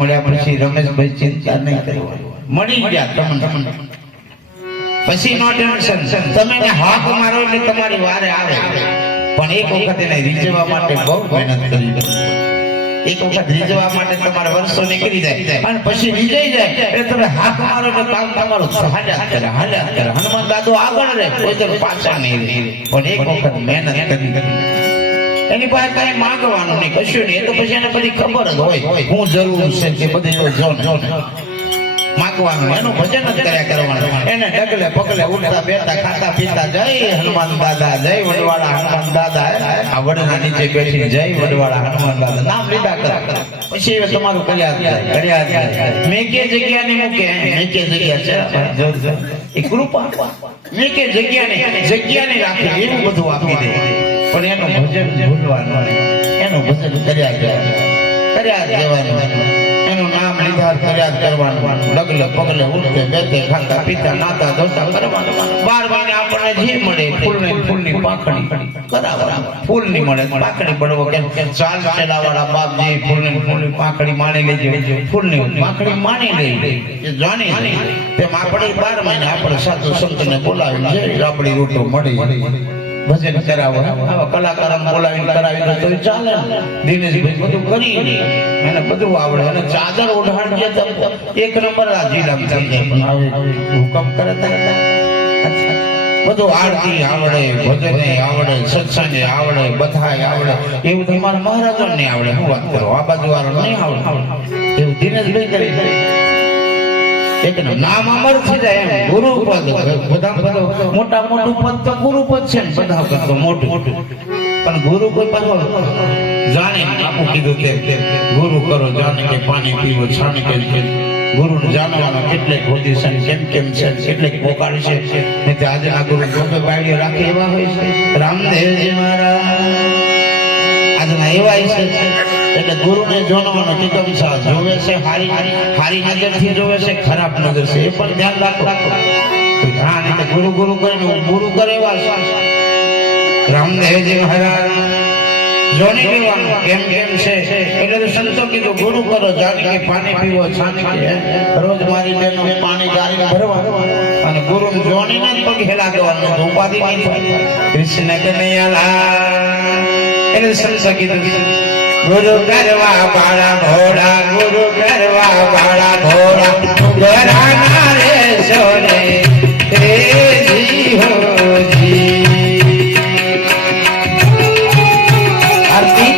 મળ્યા પછી રમેશભાઈ ચિંતા નહીં કરવાની, મળી ગયા તમને પછી નો ટેન્શન, તમે હાથ મારો એટલે તમારી વારે આવે, પણ એક વખત એને રીઝવવા માટે બહુ મહેનત કરવી પડે, એક વખત રીઝવવા માટે તમારા વર્ષો નીકળી જાય અને પછી રીઝાઈ જાય એટલે તમે હાથ મારો એટલે કામ તમારું હાલ્યા કરે હનુમાન દાદુ આગળ રહે, કોઈ તો પાછા નહીં રહે, પણ એક વખત મહેનત કરવી એની પાસે કઈ માંગવાનું નહીં, કશું નહીં, એ તો પછી એને બધી ખબર જ હોય હું જરૂર છે કે બધી જો માંગવાનું, એનું ભજન જ કર્યા કરવાનું, એને ડગલે પગલે ઉઠતા બેઠા ખાતા પીતા જય હનુમાન દાદા, જય વડવાળા હનુમાન દાદા, આ વડના નીચે બેસી જય વડવાળા હનુમાન દાદા નામ લીધા કરા, પછી તમારું કર્યા મેકે જગ્યાની મૂકે, મેકે જગ્યા છે એ કૃપા, મેકે જગ્યાની રાખી એવું બધું આપી દે, પણ એનું ભજન ભૂલવાનું, એનું ભજન કર્યા દેવાનું, એનું નામ લીધા કર્યા કરવાનું, ડગલે પગલે ઉઠતે બેઠે ખાતા પીતા નાતા ધોતા કરવાનું, 12 મહિને આપણને જે મળે ફૂલની પાંખડી કરાવવા, ફૂલ ની મળે પાંખડી બળવો કેમ ચાલ ચલાવાળા બાપજી ફૂલની પાંખડી માણી લેજો, ફૂલની પાંખડી માણી લઈ જાણી તેમ આપણે 12 મહિને આપણે સાધુ સંતને બોલાવી છે આપણી રૂટો મળી ભજન કરાવો, આવા કલાકારો બોલાવીને કરાવી તો ચાલે, દિનેશભાઈ બધું કરી એને બધું આવડે, અને ચાદર ઓઢાડીએ તો એક નંબર આ જિલ્લામાં થઈ જાય, પણ હવે હુકમ કરે બધું આરતી આવડે, ભજને આવડે, સત્સંગે આવડે, બધાય આવડે, એવું તમારા મહારાજો ને આવડે, શું વાત કરો, આ બાજુ વાળો નહીં આવડે, એવું દિનેશભાઈ કરી એક નામ અમર થઈ જાય એમ, ગુરુ પદ બધા મોટા મોટું પદ તો ગુરુ પદ છે ને, બધા કરતો મોટું, પણ ગુરુ કોઈ પાછો જાણે આપું કીધું તે ગુરુ કરો જાણે કે પાણી પીવો છાણે કે ગુરુ જાણવાનો કેટલેક હોતી છે કેમ છે કેટલેક પોકાડી છે, ને તે આજે આ ગુરુ ગોપે બાળીઓ રાખે એવા હોય છે, રામદેવજી મહારાજ આજના એવા છે, એટલે ગુરુને જોવાનો ટીકમ સા જોવે છે, હારી નજરથી જોવે છે, ખરાબ નજર છે એ પણ ધ્યાન રાખો, હા નહીં ગુરુ કરીને ગુરુ કરે એવા રામદેવજી મહારાજ જોની લેવાનું કેમ છે, એટલે તો સંતો કીધું ગુરુ કરો જાણે કે પાણી પીવો છાને કે રોજ મારી બેનો પાણી ગારી ભરવા, અને ગુરુ જોનીને જ પગ હેલા દેવાનું, ઉપાધિ નહીં થાય, કૃષ્ણ કનૈયાલાલ એટલે સંતો કીધું ગુરુ કરવા બાળા ભોળા, ગુરુ કરવા બાળા ભોળા, ઘરાના રે સોને હે જી હો જી આરતી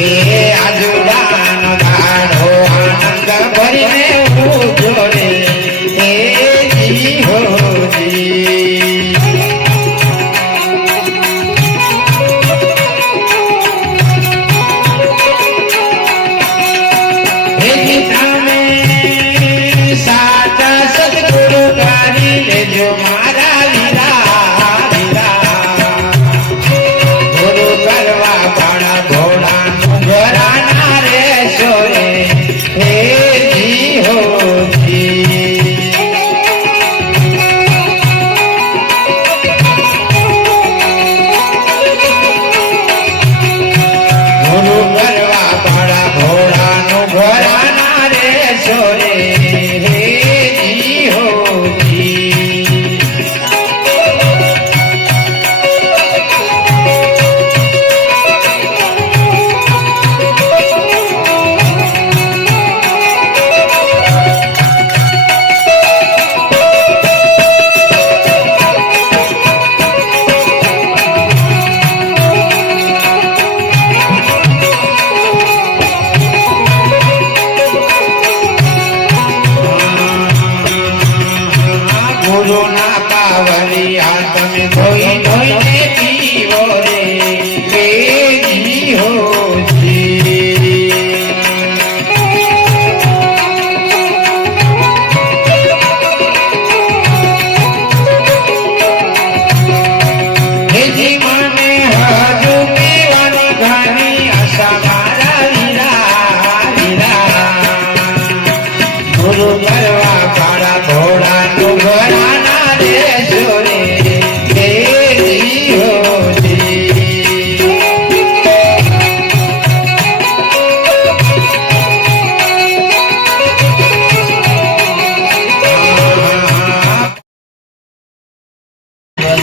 એ આજુબાનો ગાઢો આનંદ ભરીને ઉજોરે હે જી હો જી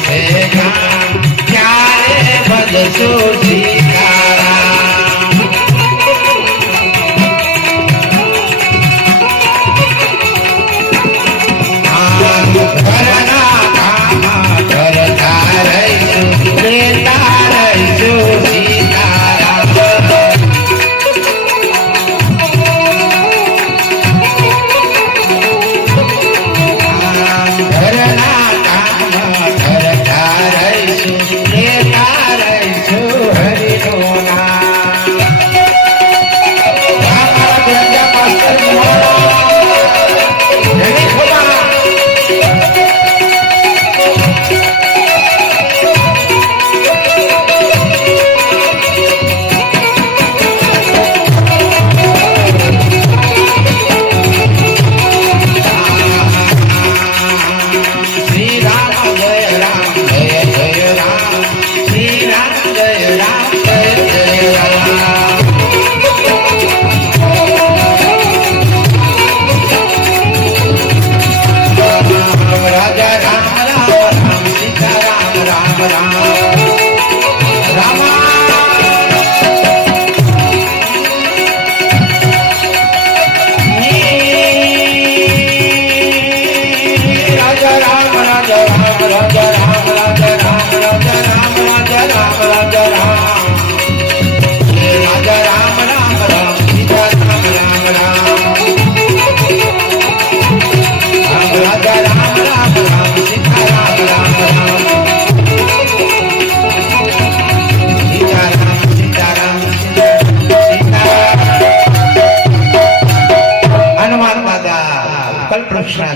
ગામ ક્યારે ભજશો સીતારામ ઘરના કામ કરતા રહીશું લેતા રહીશું સીતારામ ઘરના કામ કરતા રહીશું લેતા રહીશું હરિનું નામ રામા ગંગા પાસ્તર જય ખોબા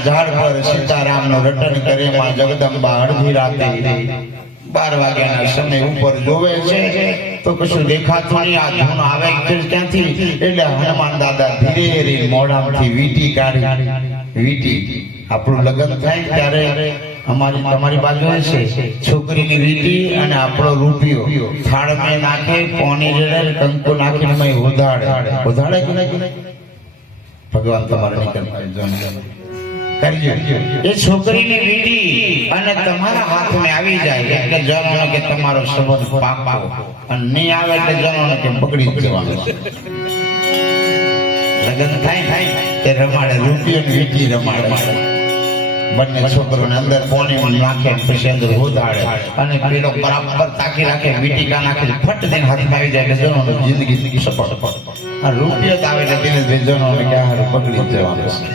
ઝાડ પર સીતારામનો રટન કરે માં જગદંબા અડધી રાતે 12 વાગ્યાના સમય ઉપર જોવે છે તો કશું દેખાતું નહીં. આ ધૂન આવે ક્યાંથી? એટલે હનુમાન દાદા ધીરે મોઢામાંથી વીટી કાઢી વીટી આપણું લગ્ન થાય ત્યારે અમારી તમારી બાજુ છે છોકરીની વીટી અને આપણો રૂપિયો થાળમાં નાખે પોની રેડે કંકુ નાખીને મય ઉધાડે કે નહીં? ભગવાન તમારે નીકળ એ છોકરીની વીટી અને તમારા હાથમાં આવી જાય એટલે જાણો કે તમારો સંબંધ પાકો અને નહીં આવે એટલે જાણો કે બગડી જવાનો. લગ્ન થાય તે રમાડે રૂપિયાની વીટી રમાડે બંને છોકરોને અંદર પોણી નાખે પછી અંદર ઉધાડે અને પેલો બરાબર તાકી રાખે વીટી કા નાખે ફટ દઈને હાથમાં આવી જાય એટલે જાણો જિંદગી સફળ. આ રૂપિયો આવે એટલે દિનેશભાઈ જાણો કે આ બગડી જવાનું છે.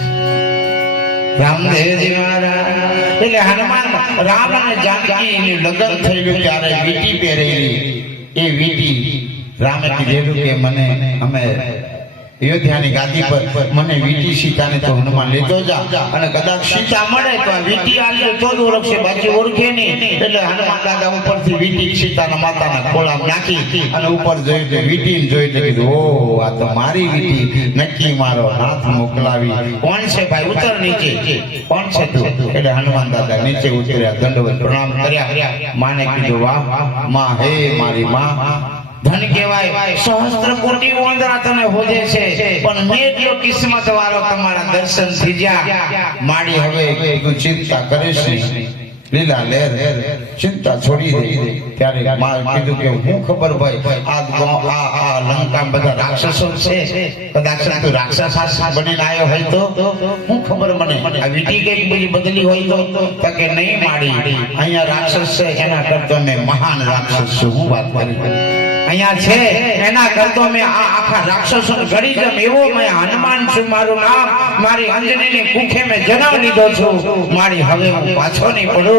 રામદેવજી મહારાજ એટલે હનુમાન રામ અને જાનકી લગ્ન થયેલું ત્યારે વીટી પહેરેલી એ વીટી રામે કીધેલું કે મને અમે અયોધ્યાની ગાદી પર મને વીટી સીતાને તો હનુમાન લેતો જા અને કદાચ સીતા મળે તો આ વીટી આલ્યો તો જ ઓળખશે બાકી ઓળખે નહીં. એટલે હનુમાન દાદા ઉપરથી વીટી સીતાના માતાના ખોળામાં નાખી અને ઉપર જોઈ તો વીટી જોઈ તો કીધું ઓ આ તો મારી વીટી નક્કી મારો હાથ મોકલાવી. કોણ છે ભાઈ? ઉતર નીચે. કોણ છે તું? એટલે હનુમાન દાદા નીચે ઉતર્યા દંડવત પ્રણામ કર્યા. માને કીધું વાહ માં હે મારી માં ધન કહેવાય સહસ્ત્ર કોટી વંદના તને હોજે છે પણ મેં જો કિસ્મત વાળો તમારા દર્શન થઈ ગયા માડી હવે તું ચિંતા કરીશ લીલા લેર ચિંતા છોડી દે. ત્યારે માં કીધું કે હું ખબર ભાઈ આ લંકા બધા રાક્ષસો છે કદાચ તું રાક્ષસ બનીને આવ્યો હોય તો હું ખબર મને આ વીટી કઈક બધી બદલી હોય તો કે નહીં માડી અહીંયા રાક્ષસ છે એના કરતા મેં મહાન રાક્ષસ છું. હું વાત કરી અહીંયા છે એના કરતો મેં આ આખા રાક્ષસો ઘડી જમ એવો મેં હનુમાન છું. મારું નામ મારી અંજનીની કુખે મેં જન્મ લીધો છું. મારી હવે હું પાછો નહીં પડું.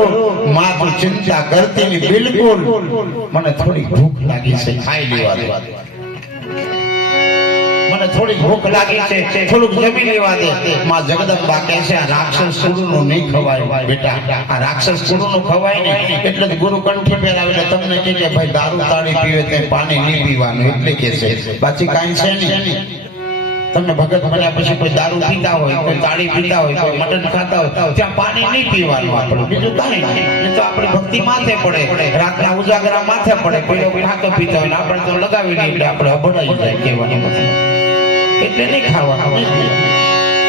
માં તું ચિંતા કરતી નહીં બિલકુલ. મને થોડી ભૂખ લાગી છે ખાઈ લેવા દે. મને થોડી ભૂખ લાગી છે થોડુંક જમી લેવા દે. માં જગદંબા કહે છે આ રાક્ષસ કુળનું નહીં ખવાય બેટા. આ રાક્ષસ કુળનું ખવાય નહીં એટલે જ ગુરુ કંઠી પહેરાવીને તમને કહે કે ભાઈ દારૂ તાળી પીવે તે પાણી નહીં પીવાનું એટલે કે છે. બાકી કાંઈ છે નહીં. તમને ભગત બન્યા પછી કોઈ દારૂ પીતા હોય કોઈ તાળી પીતા હોય કોઈ મટન ખાતા હોય ત્યાં પાણી નહીં પીવાનું આપણે બીજું કાંઈ નહીં. તો આપણી ભક્તિ માથે પડે રાતના ઉજાગરા માથે પડે પેલો ખાતો પીતા હોય ને આપણે તો લગાવી નહીં એટલે આપણે અભડાઈ જાય કહેવાની મતલબ એટલે નહીં ખાવાનું.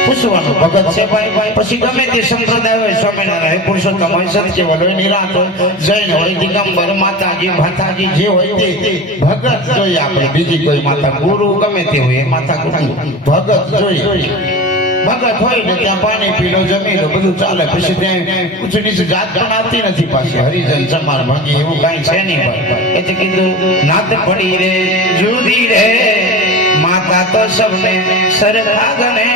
પૂછવાનું ભગત છે ભાઈ પછી ગમે તે સંપ્રદાય હોય સ્વામિનારાયણ પુરુષોત્તમ હોય સત્ય હોય નિરાંત હોય જૈન હોય દિગંબર માતાજી ભાતાજી જે હોય તે ભગત જોઈએ આપણે બીજી કોઈ માતા ગુરુ ગમે તે હોય એ માતા ગુરુ ભગત જોઈએ ભગત હોય ને ત્યાં પાણી પી લો જમી લો બધું ચાલે પછી ત્યાં ઊંચી નીચે જાત પણ આવતી નથી પાછી હરિજન સમાર ભાગી એવું કઈ છે નહીં ભાઈ એટલે કીધું નાત પડી રે જુદી રે માતા તો સૌને સરખા ગણે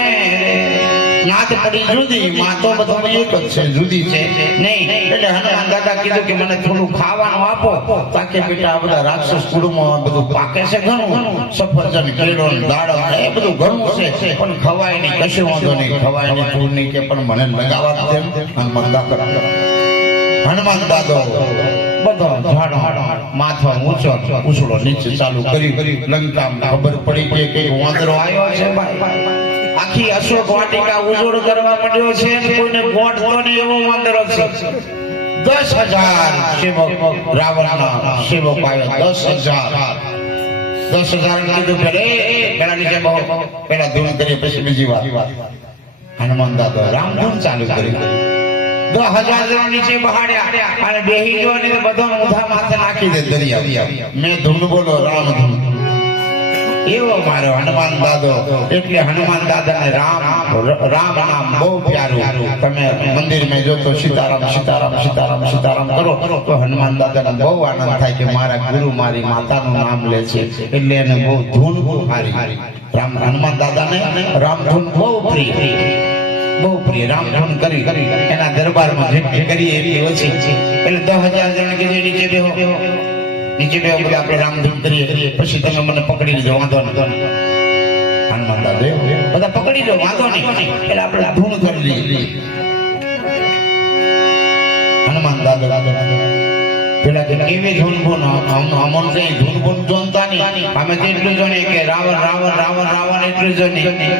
નાત પડી જુદી માં તો બધું એક જ છે જુદી છે નહીં એટલે હનુમાન દાદા કીધું કે મને થોડું ખાવાનું આપો તાકે બેટા આ બધા રાક્ષસ કુળમાં બધું પાકે છે ઘણું સફરજન કેળો દાડમ એ બધું ઘણું છે પણ ખવાય નહીં કશું વાંધો નહીં ખવાય નહીં તું નહીં કે પણ મને લગાવવા દેમ હનુમાન દાદા બધો ઝાડો માથા ઊંચો ઉછળો નીચે ચાલુ કરી લંકામાં ખબર પડી કે વાંદરો આવ્યો છે આખી અશોક વાટિકા ઉજોડ કરવા માંડ્યો છે કોઈને ગોઠતો નહીં એવો વાંદરો છે 10,000 સેવક રાવણના સેવક આવ્યા 10,000 કીધું પેલા નીચે પેલા ધૂન કરી પછી બીજી વાત હનુમાન દાદા રામધૂન ચાલુ કરી 10,000 જણ નીચે બહાડ્યા અને બેહી ગયો ને બધો ઊંધા માથે નાખી દે દરિયા મેં ધૂન બોલો રામધૂન એવો મારો હનુમાન દાદો એટલે હનુમાન દાદાને રામ નામ બહુ પ્યારું તમે મંદિર માં જો તો સીતારામ સીતારામ સીતારામ સીતારામ કરો તો હનુમાન દાદાને બહુ આનંદ થાય કે મારા ગુરુ મારી માતાનું નામ લે છે એટલે એને બહુ ધૂન હારી હનુમાન દાદાને રામ ધૂન બહુ પ્રિય રામ ધૂન કરી એના દરબારમાં જેટલી કરીએ એટલી ઓછી એટલે 10,000 જણ કીધું નીચે બેહો નીચે બે આપણે રામધૂન કરીએ પછી તમે મને પકડી લીધો વાંધો નહીં હનુમાન દાદા બધા પકડી લો વાંધો નહીં એટલે આપણે ધૂન કરી લઈએ હનુમાન દાદા પેલા કે કેવી ધૂન બોન અમન કઈ ધૂન બોન જોનતા નહીં અમે તો એટલું જાણીએ કે રાવણ રાવણ રાવણ રાવણ એટલું જાણીએ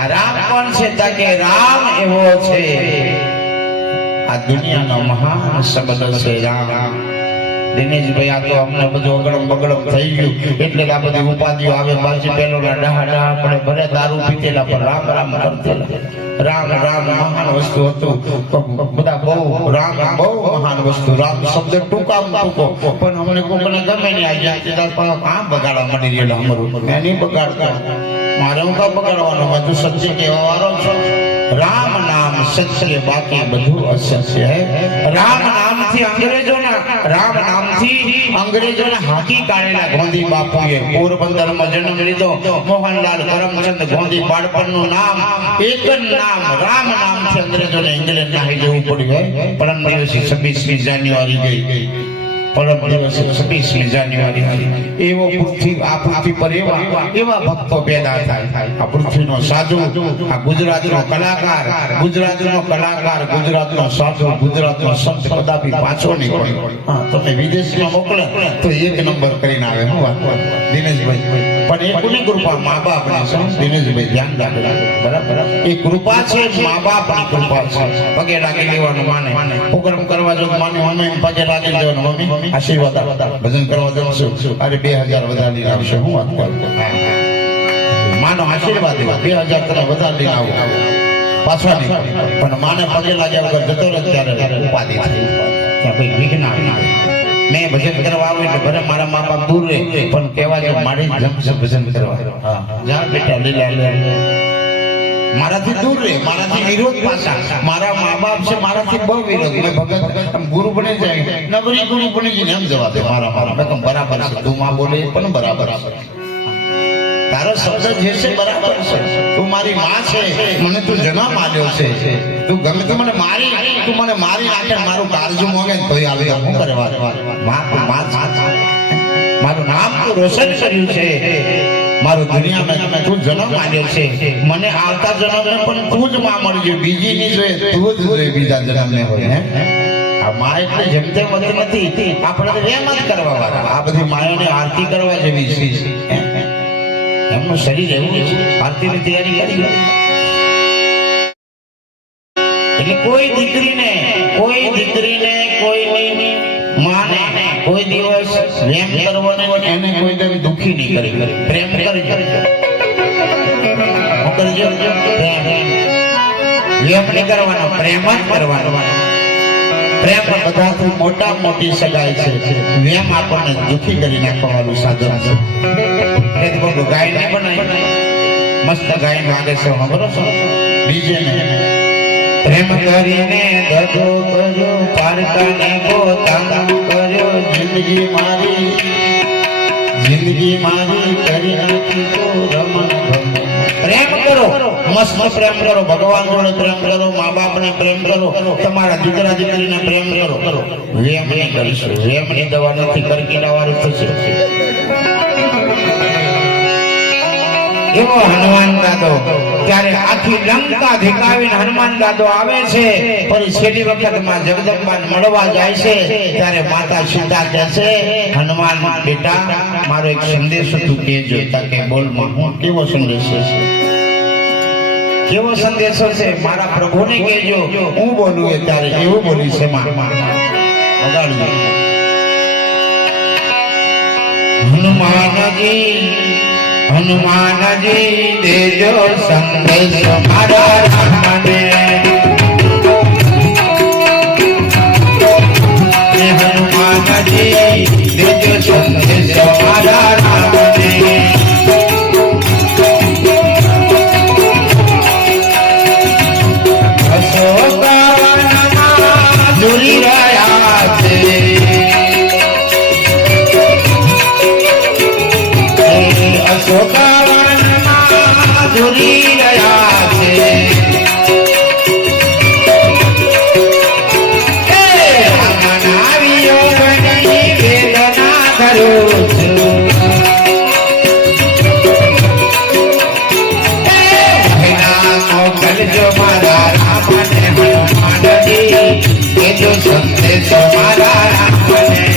આ રામ કોણ છે તાકે રામ એવો છે આ દુનિયાનો મહાન શબ્દ છે રામ દિનેશભાઈ આ તો અમને બધું અગડમ બગડમ થઈ ગયું એટલે આ બધી ઉપાધિઓ આવે પાછી પેલો ડહા પડે ભલે દારૂ પીતેલા પણ રામ રામ કરતેલા રામ રામ મહાન વસ્તુ હતું બધા બહુ રામ બહુ મહાન વસ્તુ રામ શબ્દ ટૂંકામાં ટૂંકો પણ અમને કોકને ગમે નહીં આ જાય કામ બગાડવા માંડી રહેલા અમારું મેં નહીં બગાડતા મારે હું કામ બગાડવાનો મેં તો સત્ય કહેવા વાળો છું રામ નામ સત્ય બાકી બધું અસત્ય હે રામ નામથી અંગ્રેજોને હાકી કાઢેલા ગાંધી બાપુએ પોરબંદરમાં જન્મ લીધો મોહનલાલ કરમચંદ ગાંધી બાળપણનું નામ એક જ નામ રામ નામથી અંગ્રેજોને ઇંગ્લેન્ડ નાહી જવું પડ્યું પરમ દિવસે 26મી જાન્યુઆરી ગઈ પરમ દિવસે 26મી જાન્યુઆરી એવો આ પૃથ્વી પર એવા ભક્તો પેદા થાય આ પૃથ્વીનો સાધુ આ ગુજરાતનો કલાકાર ગુજરાતનો સાધુ ગુજરાતનો સંત કદાપી પાછો નહીં પડે તમે વિદેશમાં મોકલે તો એક નંબર કરીને આવે હું વાત દિનેશભાઈ પણ એ કોની કૃપા મા બાપની છે દિનેશભાઈ ધ્યાન રાખજો બરાબર એ કૃપા છે મા બાપની કૃપા છે પગે લાગી લેવાનું માને પ્રોગ્રામ કરવા જો માને મમ્મી પગે લાગી લેવાનું મમ્મી આશીર્વાદ ભજન કરવા જાઉં છું અરે 2000 વધારી આવશે હું વાત કરું માનો આશીર્વાદ 2000 તને વધારી આવું પાછા નહીં પણ માને પગે લાગ્યા વગર જતો રહે ત્યારે ઉપાધિ થાય ત્યાં કોઈ વિઘ્ન મેં ભજન કરવા આવ્યું એટલે ભલે મારા મા બાપ દૂર રહે પણ કહેવા જો મારી જમશે ભજન કરવા જા બેટા લીલા મારાથી દૂર રહે મારાથી વિરોધ પાછા મારા મા બાપ છે મારાથી બહુ વિરોધ મેં ભગત ગુરુ બની જાય નબળી ગુરુ બની જઈને એમ જવા દે મારા મેં બરાબર છે તું માં બોલે પણ બરાબર છે તારો શબ્દ જે છે બરાબર છે તું મારી માં છે મને તું જન્મ આપ્યો છે તું ગમે તો મને મારી નાખે મારું કાળજું મોગે તો આવે હું કરવા મારું નામ તું રોશન કર્યું છે મારું દુનિયામાં તું જન્મ આપ્યો છે મને આવતા જન્મને પણ તું જ માં મળજો બીજી નહીં જોઈએ તું જ જોઈએ બીજા જન્મને હોય હે આ માં એટલે જેમ તેમ વગર નથી આપણે તો એમ જ કરવા વાળા આ બધી માયાની આરતી કરવા જેવી છે એમનું શરીર એવું છે આરતીની તૈયારી કરી એટલે કોઈ દીકરીને કોઈની માને કોઈ દિવસ પ્રેમ કરવાનો એને કોઈ દિવસ દુખી નહીં કરી પ્રેમ કરી કરજો પ્રેમ વ્યમ નહીં કરવાનો પ્રેમ જ કરવાનો પ્રેમ બધાથી મોટા મોટી સગાઈ છે વ્યમ આપણને દુખી કરી નાખવાનું સાધન છે એટલે બધું ગાય નહીં બનાવી મસ્ત ગાય વાગે છે ખબર છો બીજે ને પ્રેમ કરીને દગો કર્યો પારકાને પોતાના કર્યો જિંદગી મારી કરી નાખી તો રમણ પ્રેમ કરો મસ્ત પ્રેમ કરો ભગવાન જોડે પ્રેમ કરો મા બાપ ને પ્રેમ કરો તમારા દીકરા દીકરીને પ્રેમ કરો વેમ નહીં કરીશું વેમ ની દવા નથી કરકીના વાળું થશે એવો હનુમાન દાદો ત્યારે આખી લંકા ધીકાવીને હનુમાન દાદો આવે છે ફરી છેલ્લી વખત માં જગદંબાને મળવા જાય છે ત્યારે માતા સીતા કહે છે હનુમાન બેટા મારો એક સંદેશ તું કહેજો કે બોલ માં હું કેવો સંદેશ છે કેવો સંદેશો છે મારા પ્રભુને કહેજો હું બોલું એ ત્યારે એવું બોલી છે હનુમાનજી દેજો સંદેશ મારા રામને હનુમાનજી દેજો સંદેશ મારા રામને દૂરી રહ્યા છે અશોકાવનમાં દૂરી રહ્યા છે મનાવીઓ બની વેદના કરું છું મોકલજો મારા રામને હનુમાનજી जो संदेश मारा रामने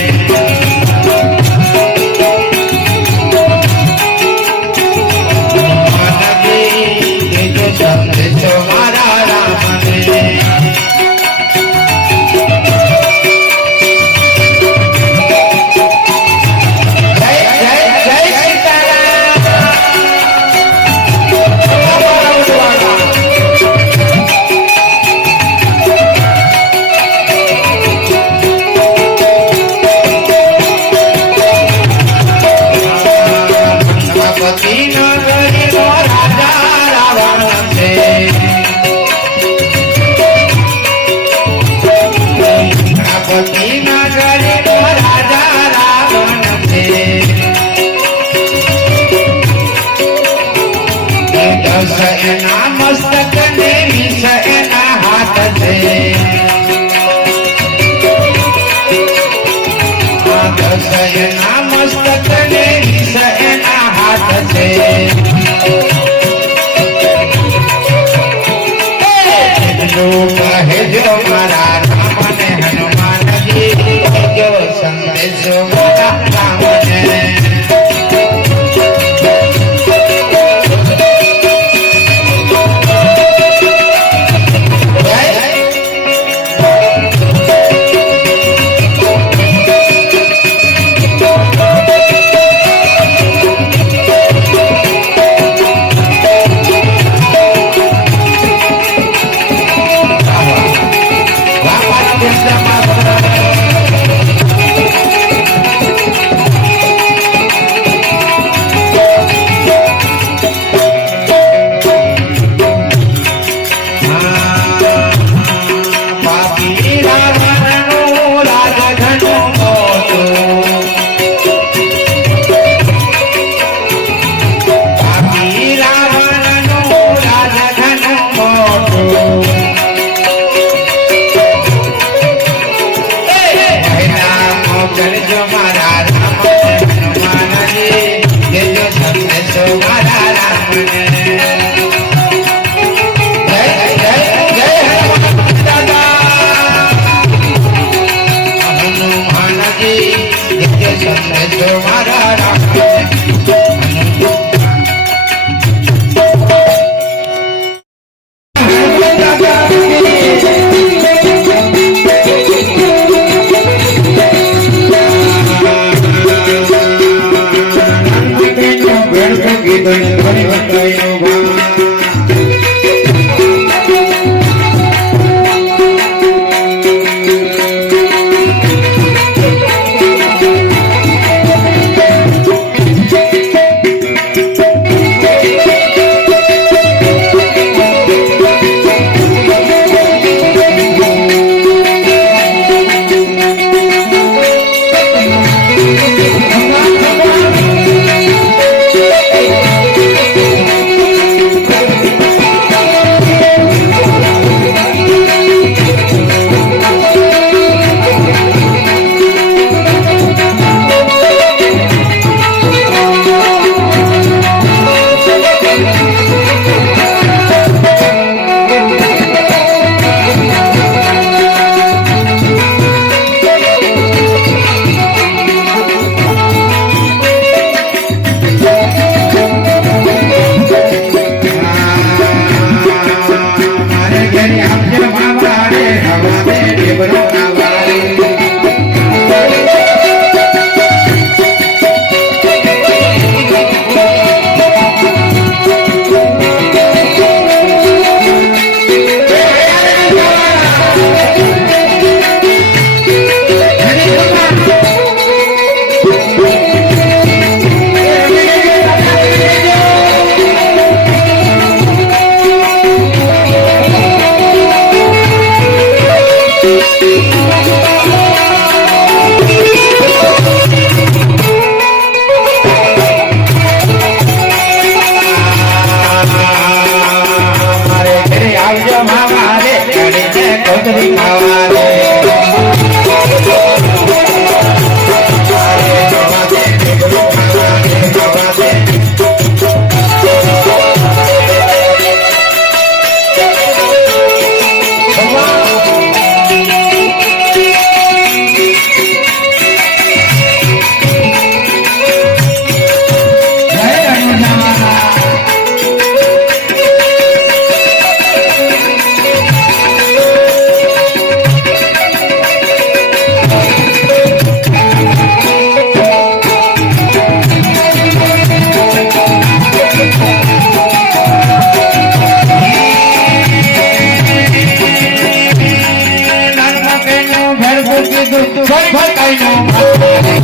हनुमानजी जो संदेश मारा रामने जय जय जय એના મસ્તક ને વિષ એના હાથ છે દસ એના મસ્તક ને વિષ એના હાથ છે કહેજો મારા રામને હનુમાનજી જો સંદેશો મારા રામને ગણપતિ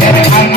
મારે